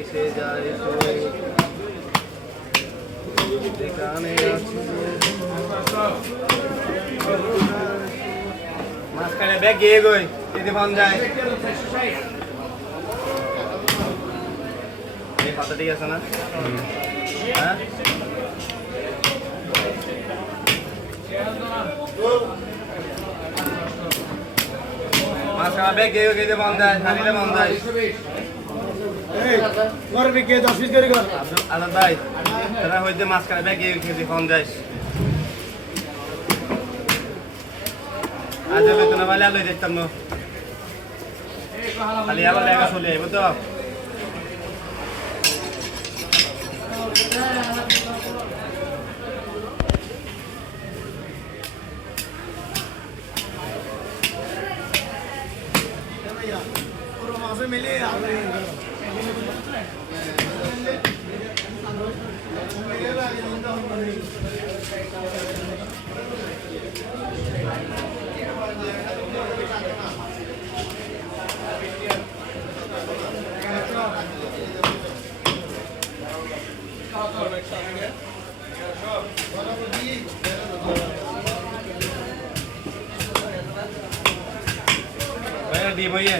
এসে যায় তো যেখানে আছি মাঝখানে ব্যাগ গিয়ে গই যদি ফোন যায় এই কথা ঠিক আছে না হ্যাঁ মাঝখানে ব্যাগ গিয়ে গিয়ে ফোন যায় খানিতে ফোন যায় করবি কে 10 পিস করে কর আলাদা ভাই তারা হইতে মাঝখানে ব্যাগ গিয়ে গিয়ে ফোন যায় আজ বেতন ভালো আলোই দেখতাম না খালি আলো লেখা চলে আইব তো মিলে ডিম হইয়ে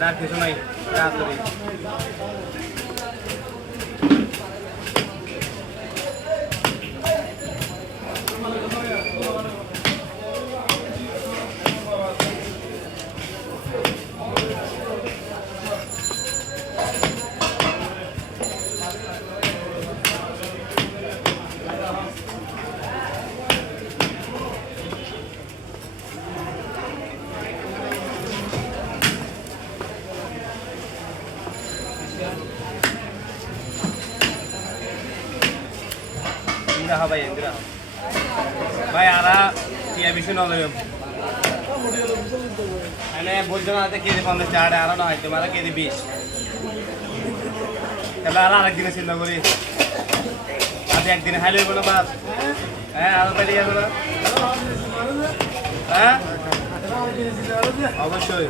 ডাক কিছু নাই রাত্রি ভাই ইন্দিরা ভাই আরা টিয়া বেশি নলেম মানে বলছো না কেজি 50 চারে আরো না হয় তোমার কেজি 20 তাহলে আর আরেকদিনে চিন্তা করি আজ একদিনে খাইলে বলো বাস হ্যাঁ আরো পেয়ে যাবে না হ্যাঁ অবশ্যই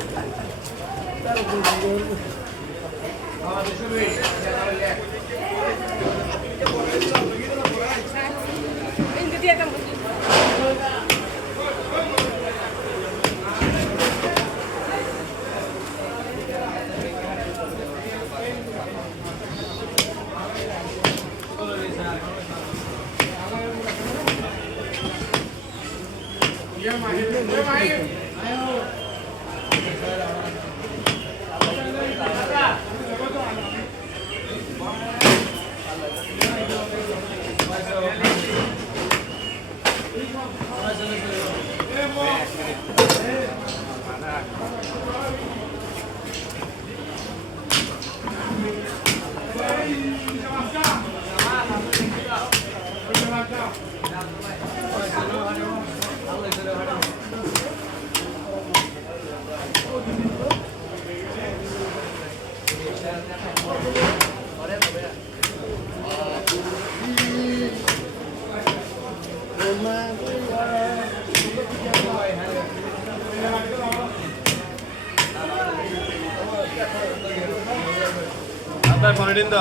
আপনার ফোনে দিন তো